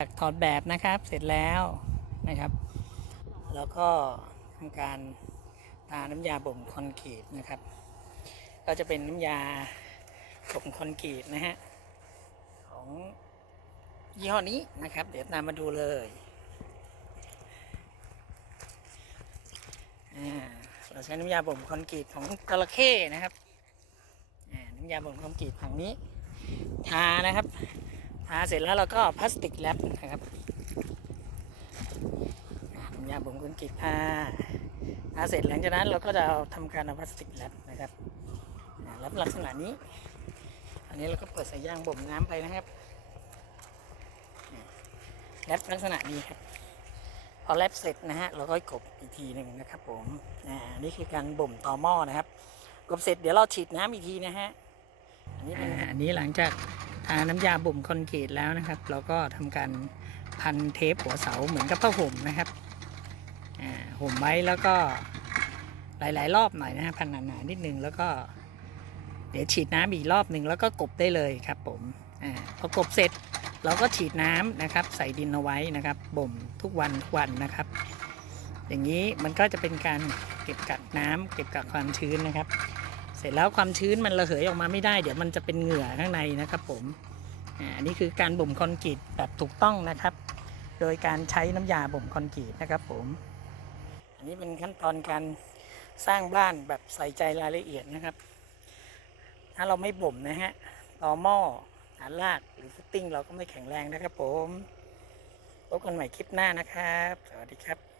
จากถอดแบบนะครับเสร็จแล้วนะครับ แล้วก็ทำการทาน้ำยาบ่มคอนกรีตนะครับ ก็จะเป็นน้ำยาบ่มคอนกรีตนะฮะของยี่ห้อนี้นะครับ เดี๋ยวตามมาดูเลยอ่าเราใช้น้ำยาบ่มคอนกรีตของจระเข้นะครับน้ำยาบ่มคอนกรีตฝั่งนี้ทานะครับ ทาเสร็จแล้วเราก็พลาสติกแรปนะครับอ่นยาบ่มคอนกรีตทาทาเสร็จหลังจากนั้นเราก็จะเอาทำการเอาพลาสติกแรปนะครับแรปลักษณะนี้ อันนี้เราก็เปิดสายยางบ่มน้ำไปนะครับแรปลักษณะนี้ครับพอแรปเสร็จนะฮะเราก็กบอีกทีหนึ่งนะครับผมอ่านี่คือการบ่มต่อหม้อนะครับกบเสร็จเดี๋ยวเราฉีดน้ำอีกทีนะฮะอันนี้เป็นอันนี้หลังจาก น้ำยาบ่มคอนกรีตแล้วนะครับ เราก็ทำการพันเทปหัวเสาเหมือนกับผ้าห่มนะครับห่มไว้แล้วก็หลาย ๆ รอบหน่อยนะฮะพันหนาๆนิดนึงแล้วก็ เดี๋ยวฉีดน้ำอีกรอบหนึ่งแล้วก็กบได้เลยครับผมอาพอกบเสร็จเราก็ฉีดน้ำนะครับ ใส่ดินเอาไว้นะครับบ่มทุกวันทุกวันนะครับ อย่างนี้มันก็จะเป็นการเก็บกักน้ำเก็บกักความชื้นนะครับ เสร็จแล้วความชื้นมันระเหยออกมาไม่ได้ เดี๋ยวมันจะเป็นเหงื่อข้างในนะครับผมอันนี้คือการบ่มคอนกรีตแบบถูกต้องนะครับ โดยการใช้น้ำยาบ่มคอนกรีตนะครับผม อันนี้เป็นขั้นตอนการสร้างบ้านแบบใส่ใจรายละเอียดนะครับ ถ้าเราไม่บ่มนะฮะต่อหม้อฐานรากหรือฟุตติ้งเราก็ไม่แข็งแรงนะครับผมพบกันใหม่คลิปหน้านะครับ สวัสดีครับ